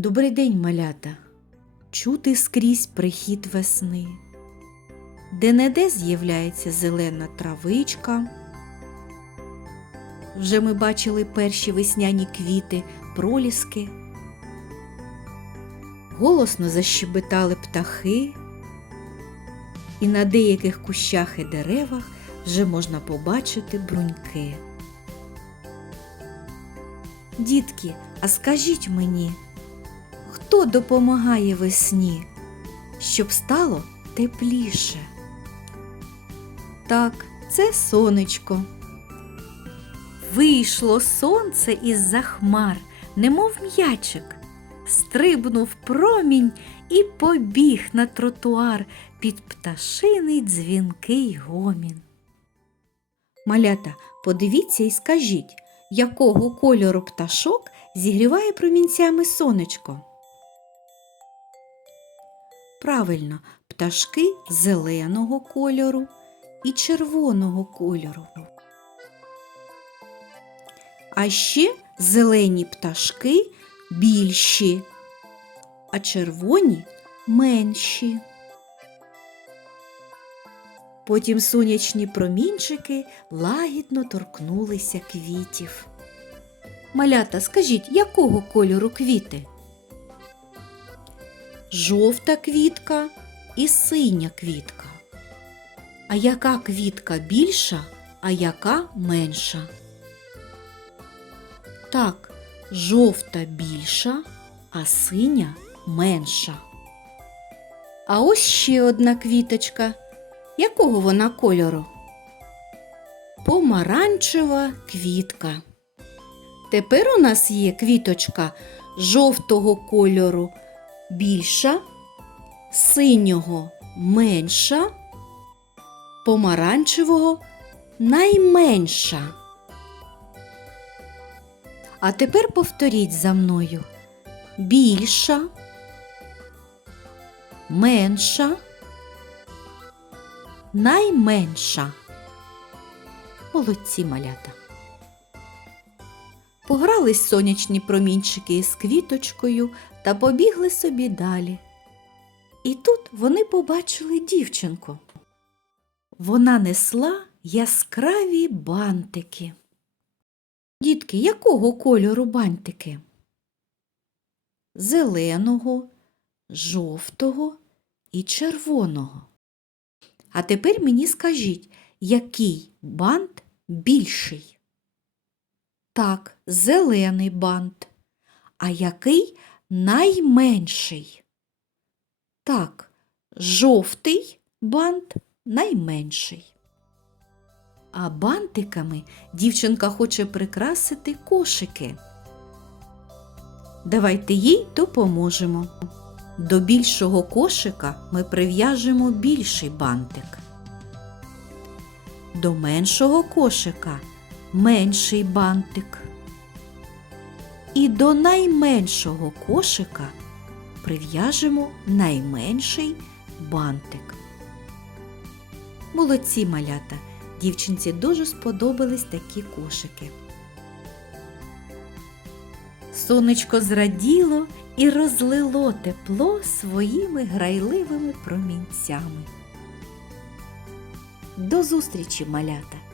Добрий день, малята. Чути скрізь прихід весни. Де-не-де з'являється зелена травичка. Вже ми бачили перші весняні квіти, проліски. Голосно защебетали птахи, і на деяких кущах і деревах вже можна побачити бруньки. Дітки, а скажіть мені, хто допомагає весні, щоб стало тепліше? Так, це сонечко. Вийшло сонце із-за хмар, немов м'ячик, стрибнув промінь і побіг на тротуар під пташиний дзвінкий гомін. Малята, подивіться і скажіть, якого кольору пташок зігріває промінцями сонечко? Правильно, пташки зеленого кольору і червоного кольору. А ще зелені пташки більші, а червоні менші. Потім сонячні промінчики лагідно торкнулися квітів. Малята, скажіть, якого кольору квіти? Жовта квітка і синя квітка. А яка квітка більша, а яка менша? Так, жовта більша, а синя менша. А ось ще одна квіточка. Якого вона кольору? Помаранчева квітка. Тепер у нас є квіточка жовтого кольору більша, синього менша, помаранчевого найменша. А тепер повторіть за мною більша, менша, найменша. Молодці малята. Погрались сонячні промінчики з квіточкою та побігли собі далі. І тут вони побачили дівчинку. Вона несла яскраві бантики. Дітки, якого кольору бантики? Зеленого, жовтого і червоного. А тепер мені скажіть, який бант більший? Так, зелений бант. А який найменший? Так, жовтий бант найменший. А бантиками дівчинка хоче прикрасити кошики. Давайте їй допоможемо. До більшого кошика ми прив'яжемо більший бантик. До меншого кошика менший бантик. І до найменшого кошика прив'яжемо найменший бантик. Молодці малята! Дівчинці дуже сподобались такі кошики. Сонечко зраділо і розлило тепло своїми грайливими промінцями. До зустрічі, малята!